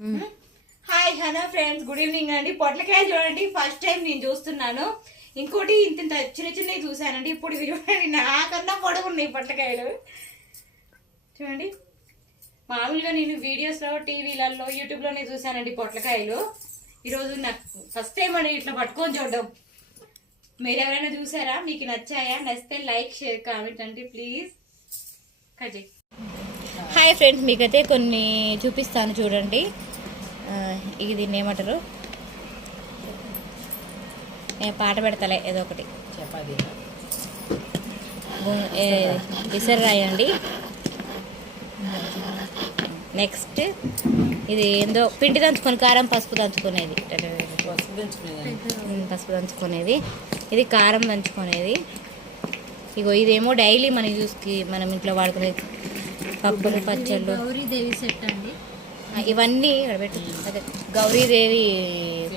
Hi hello friends, good evening అండి. పొట్లకాయ చూడండి, ఫస్ట్ టైం నేను చూస్తున్నాను. ఇంకోటి ఇంత చిన్న చిన్నవి చూసానండి. ఇప్పుడు ఇవి చూడండి, నాకన్నా పొడవున్నాయి పొట్లకాయలు. చూడండి, మామూలుగా నేను వీడియోస్లో, టీవీలలో, యూట్యూబ్లోనే చూసానండి పొట్లకాయలు. ఈరోజు నాకు ఫస్ట్ టైం అండి ఇట్లా పట్టుకొని చూడడం. మీరు ఎవరైనా చూసారా? మీకు నచ్చాయా? నచ్చితే లైక్, షేర్, కామెంట్ అండి ప్లీజ్. కజయ్. హాయ్ ఫ్రెండ్స్, మీకైతే కొన్ని చూపిస్తాను చూడండి. ఇది దీన్ని ఏమంటారు, నేను పాట పెడతలే ఏదో ఒకటి. విసర్రాయి అండి. నెక్స్ట్ ఇది ఏందో పిండి దంచుకొని కారం పసుపు దంచుకునేది, పసుపు దంచుకునేది. ఇది కారం దంచుకునేది. ఇగో ఇదేమో డైలీ మనం ఇంట్లో వాడుకునేది, పప్పులు, పచ్చళ్ళు. గౌరీదేవి సెట్ అండి. ఇవన్నీ అదే గౌరీదేవి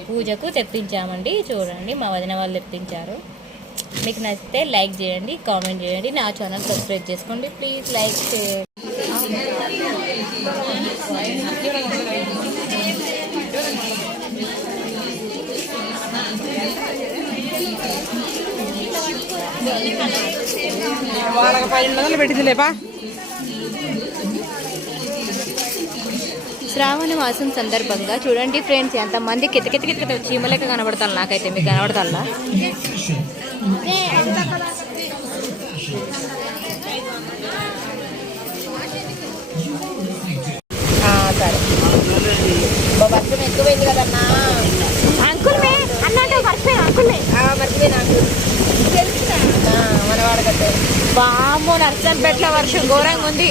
పూజకు తెప్పించామండి. చూడండి, మా వదిన వాళ్ళు తెప్పించారు. మీకు నచ్చితే లైక్ చేయండి, కామెంట్ చేయండి, నా ఛానల్ సబ్స్క్రైబ్ చేసుకోండి ప్లీజ్. లైక్ చేయండి. వాళ్ళకి 10 పెట్టిందిలేపా. శ్రావణ మాసం సందర్భంగా చూడండి ఫ్రెండ్స్, ఎంతమంది కితకిత చీమలెక్క కనబడతాను. నాకైతే మీకు కనబడతాలా? సరే, వర్షం ఎక్కువైంది కదన్నా. అంకుల్ అన్నట్టు మర్చిపోయినా, మర్చిపోయినా అంకుల్. మనవాడకట్టే బాంబో, నర్సంపేటలో వర్షం ఘోరంగా ఉంది.